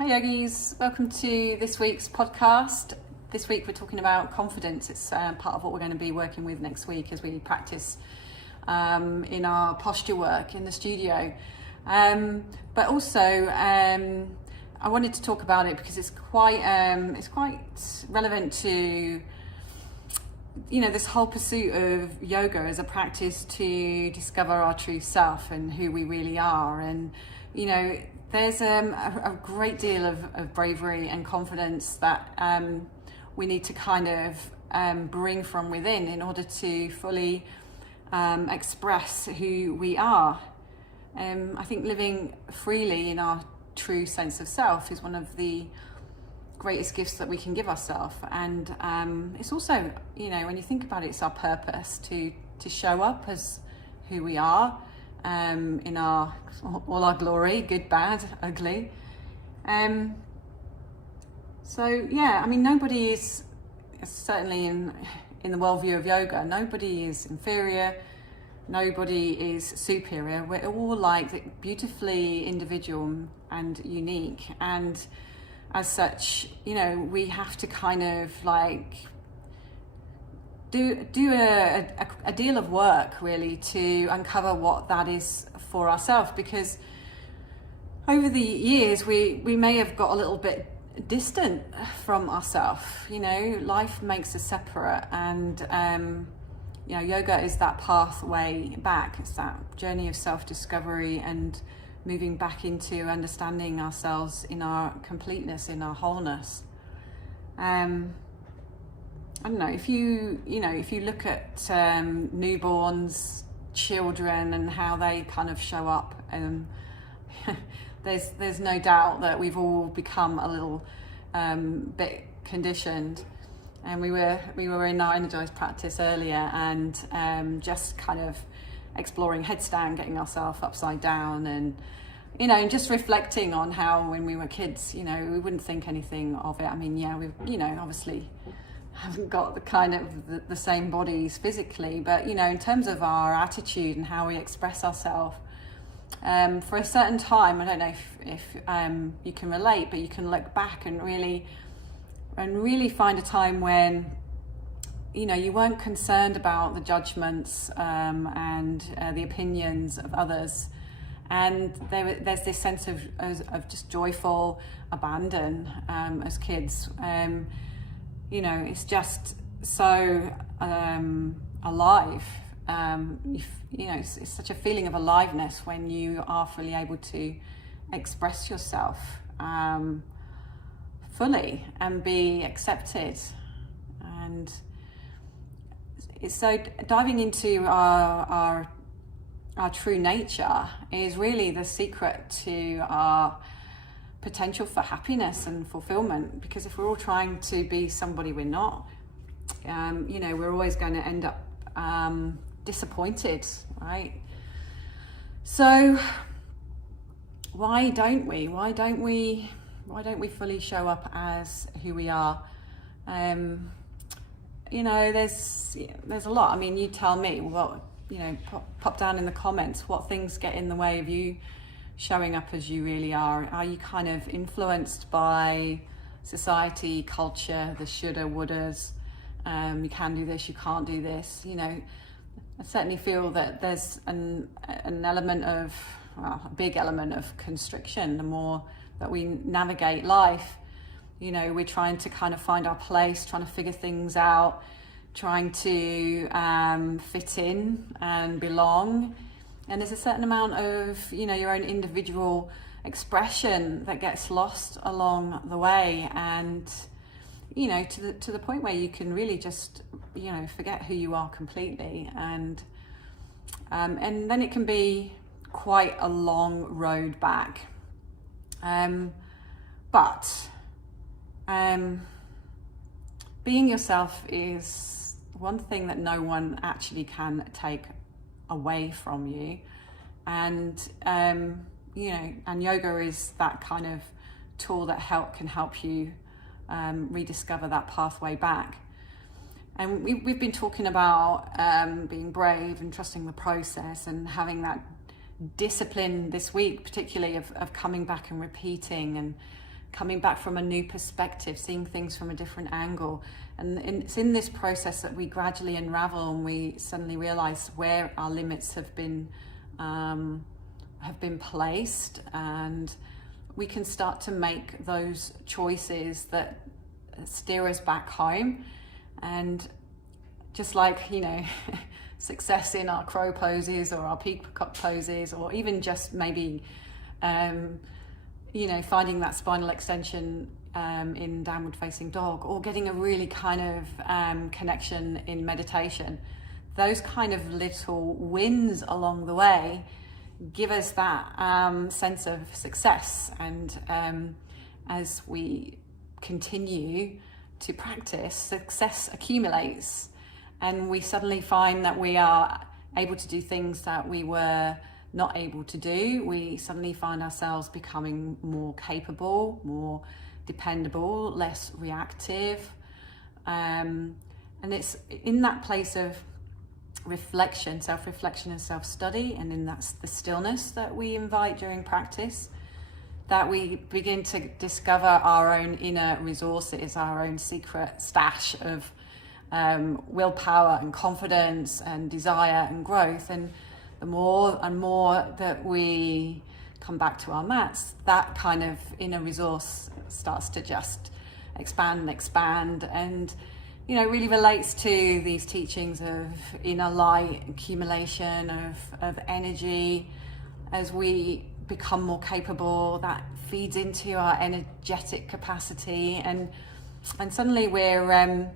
Hi yogis, welcome to this week's podcast. This week we're talking about confidence. It's part of what we're going to be working with next week as we practice in our posture work in the studio. But also I wanted to talk about it because it's quite relevant to this whole pursuit of yoga as a practice to discover our true self and who we really are. And there's a great deal of bravery and confidence that we need to kind of bring from within in order to fully express who we are. I think living freely in our true sense of self is one of the greatest gifts that we can give ourselves, and it's also, when you think about it, it's our purpose to show up as who we are, in all our glory, good, bad, ugly. Nobody is, certainly in the worldview of yoga, nobody is inferior, nobody is superior. We're all beautifully individual and unique, and as such, we have to kind of do a deal of work really to uncover what that is for ourselves, because over the years we may have got a little bit distant from ourselves. Life makes us separate, and yoga is that pathway back. It's that journey of self-discovery and moving back into understanding ourselves in our completeness, in our wholeness. I don't know, if you look at newborns, children, and how they kind of show up, there's no doubt that we've all become a little bit conditioned. And we were in our energized practice earlier, and just kind of exploring headstand, getting ourselves upside down, and just reflecting on how when we were kids, we wouldn't think anything of it. We've obviously haven't got the kind of the same bodies physically, but in terms of our attitude and how we express ourselves, for a certain time, I don't know if you can relate, but you can look back and really find a time when you weren't concerned about the judgments and the opinions of others, and there's this sense of just joyful abandon as kids. It's just so alive. It's such a feeling of aliveness when you are fully able to express yourself fully and be accepted. And it's so diving into our true nature is really the secret to our potential for happiness and fulfillment, because if we're all trying to be somebody we're not, we're always going to end up disappointed, right? So why don't we fully show up as who we are? There's a lot. You tell me what, pop down in the comments what things get in the way of you showing up as you really are. Are you kind of influenced by society, culture, the shoulda, wouldas? You can do this, you can't do this. I certainly feel that there's an element of, a big element of constriction. The more that we navigate life, we're trying to kind of find our place, trying to figure things out, trying to fit in and belong. And there's a certain amount of, your own individual expression that gets lost along the way, and, to the point where you can really just, forget who you are completely. And then it can be quite a long road back. But being yourself is one thing that no one actually can take away from you, and and yoga is that kind of tool that can help you rediscover that pathway back. And we've been talking about being brave and trusting the process and having that discipline this week, particularly of coming back and repeating and coming back from a new perspective, seeing things from a different angle. And it's in this process that we gradually unravel, and we suddenly realize where our limits have been placed, and we can start to make those choices that steer us back home. And just like, success in our crow poses or our peacock poses, or even just maybe finding that spinal extension in downward facing dog, or getting a really kind of connection in meditation. Those kind of little wins along the way give us that sense of success. And as we continue to practice, success accumulates, and we suddenly find that we are able to do things that we were not able to do. We suddenly find ourselves becoming more capable, more dependable, less reactive. And it's in that place of reflection, self-reflection and self-study, and in that's the stillness that we invite during practice, that we begin to discover our own inner resources, our own secret stash of willpower and confidence and desire and growth. And the more and more that we come back to our mats, that kind of inner resource starts to just expand and really relates to these teachings of inner light, accumulation of energy. As we become more capable, that feeds into our energetic capacity, and suddenly we're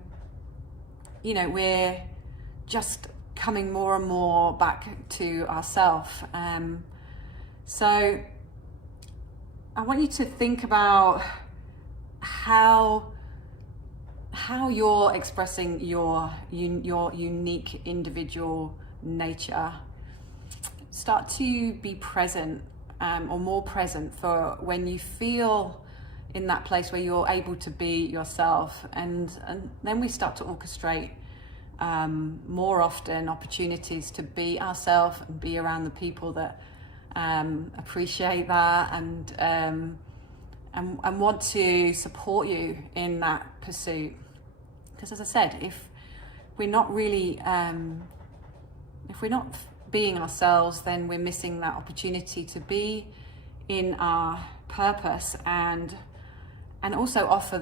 just coming more and more back to ourself. So I want you to think about how you're expressing your unique individual nature. Start to be present, or more present, for when you feel in that place where you're able to be yourself, and then we start to orchestrate more often opportunities to be ourselves and be around the people that appreciate that and want to support you in that pursuit. Because as I said, if we're not really being ourselves, then we're missing that opportunity to be in our purpose and also offer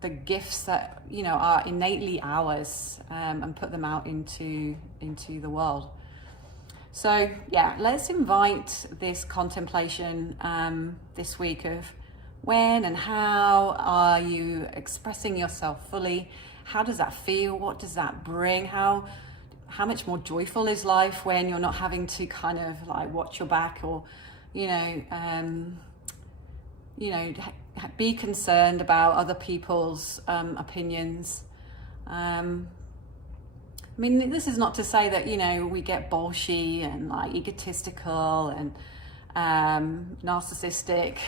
the gifts that are innately ours, and put them out into the world. So yeah, let's invite this contemplation this week of when and how are you expressing yourself fully? How does that feel? What does that bring? How much more joyful is life when you're not having to kind of like watch your back, or be concerned about other people's opinions. This is not to say that we get bolshy and like egotistical and narcissistic.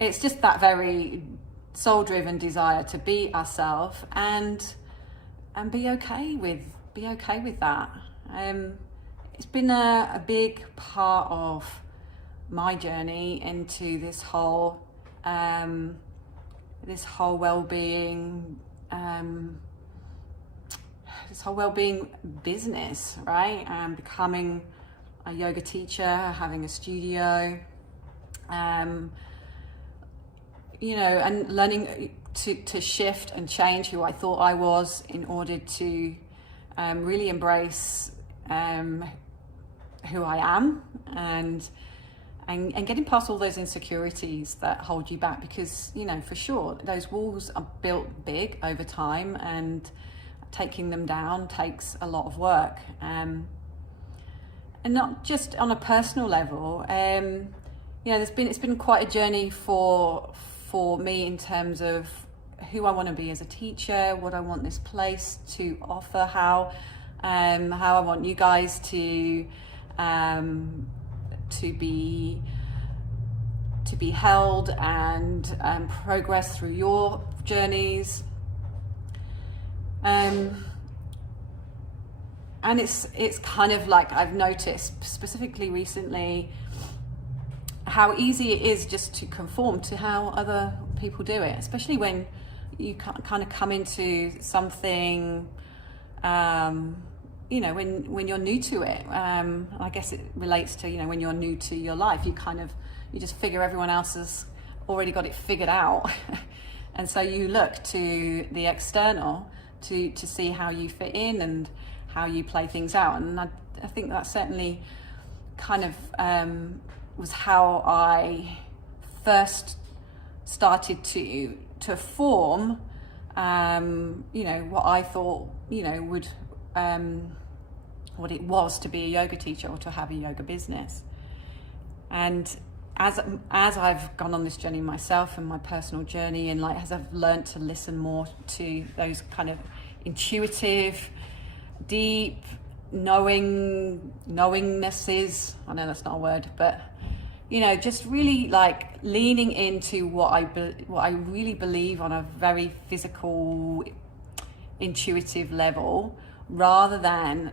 It's just that very soul-driven desire to be ourselves and be okay with that. It's been a big part of my journey into this whole well-being business, right? Becoming a yoga teacher, having a studio, and learning to shift and change who I thought I was in order to really embrace who I am, and getting past all those insecurities that hold you back, because for sure those walls are built big over time, and taking them down takes a lot of work, and not just on a personal level. It's been quite a journey for me in terms of who I want to be as a teacher, what I want this place to offer, how I want you guys to be held and progress through your journeys. And it's kind of like I've noticed specifically recently, how easy it is just to conform to how other people do it, especially when you kind of come into something, you know, when you're new to it. I guess it relates to, you know, when you're new to your life, you just figure everyone else has already got it figured out. And so you look to the external to see how you fit in and how you play things out. And I think that certainly kind of was how I first started to form, you know, what I thought, you know, would what it was to be a yoga teacher or to have a yoga business. And as I've gone on this journey myself and my personal journey, and like as I've learned to listen more to those kind of intuitive, deep knowingnesses, I know that's not a word, but you know, just really like leaning into what I really believe on a very physical, intuitive level, rather than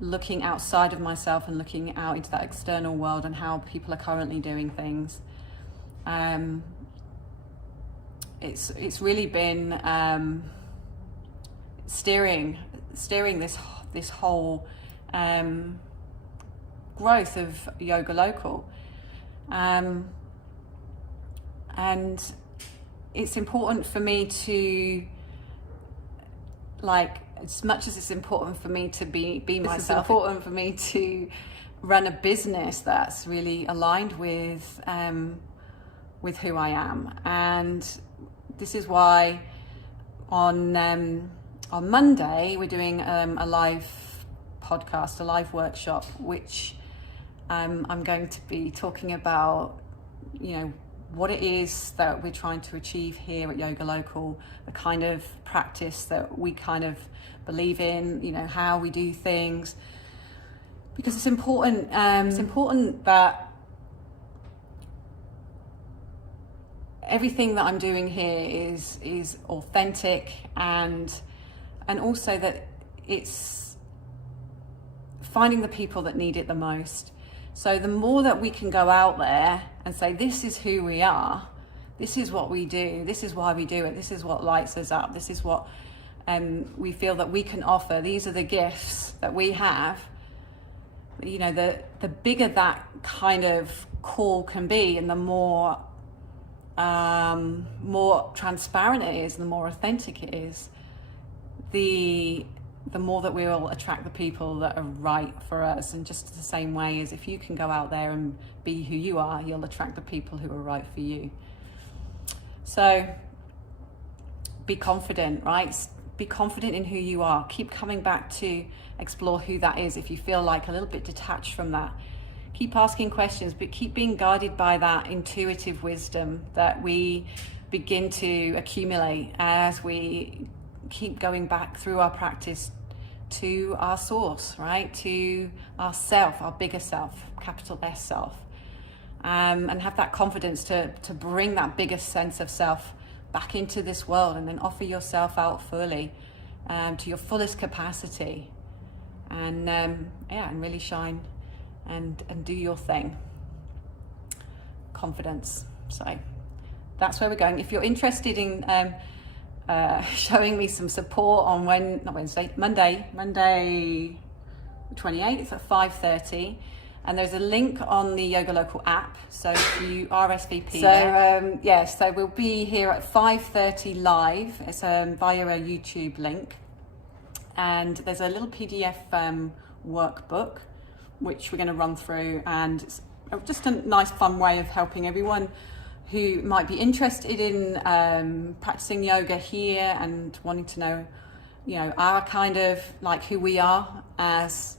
looking outside of myself and looking out into that external world and how people are currently doing things. It's really been steering this whole growth of YogaLocal. And it's important for me to, like, as much as it's important for me to be myself, it's important for me to run a business that's really aligned with who I am. And this is why on Monday we're doing a live podcast, a live workshop, which I'm going to be talking about, you know, what it is that we're trying to achieve here at YogaLocal, the kind of practice that we kind of believe in, you know, how we do things, because it's important. It's important that everything that I'm doing here is authentic, and also that it's finding the people that need it the most. So the more that we can go out there and say, this is who we are, this is what we do, this is why we do it, this is what lights us up, this is what we feel that we can offer, these are the gifts that we have, you know, the bigger that kind of call can be, and the more transparent it is, the more authentic it is, the more that we will attract the people that are right for us. And just the same way as if you can go out there and be who you are, you'll attract the people who are right for you. So be confident, right? Be confident in who you are. Keep coming back to explore who that is. If you feel like a little bit detached from that, keep asking questions, but keep being guided by that intuitive wisdom that we begin to accumulate as we keep going back through our practice to our source, right? To our self, our bigger self, capital S self. And have that confidence to bring that bigger sense of self back into this world, and then offer yourself out fully, to your fullest capacity, and and really shine and do your thing. Confidence. So that's where we're going. If you're interested in showing me some support on Monday 28th at 5:30, and there's a link on the YogaLocal app, so if you RSVP so we'll be here at 5:30 live. It's via a YouTube link, and there's a little PDF workbook which we're going to run through, and it's just a nice fun way of helping everyone who might be interested in practicing yoga here and wanting to know, you know, our kind of like who we are as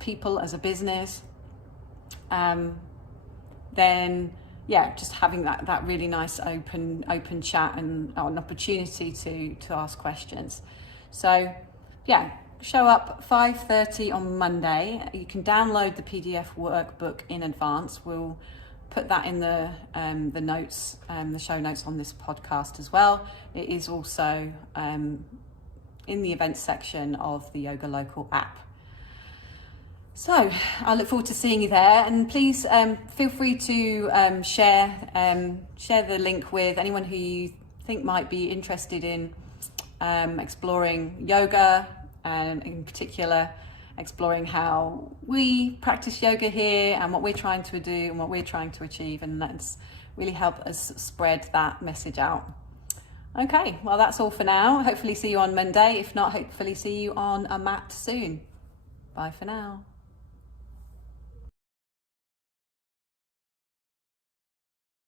people, as a business. Then just having that really nice open chat and an opportunity to ask questions. So show up 5:30 on Monday. You can download the PDF workbook in advance. We'll put that in the notes, the show notes on this podcast as well. It is also in the events section of the YogaLocal app. So I look forward to seeing you there, and please feel free to share the link with anyone who you think might be interested in exploring yoga, and in particular exploring how we practice yoga here and what we're trying to do and what we're trying to achieve, and let's really help us spread that message out. Okay, well that's all for now. Hopefully see you on Monday. If not, hopefully see you on a mat soon. Bye for now.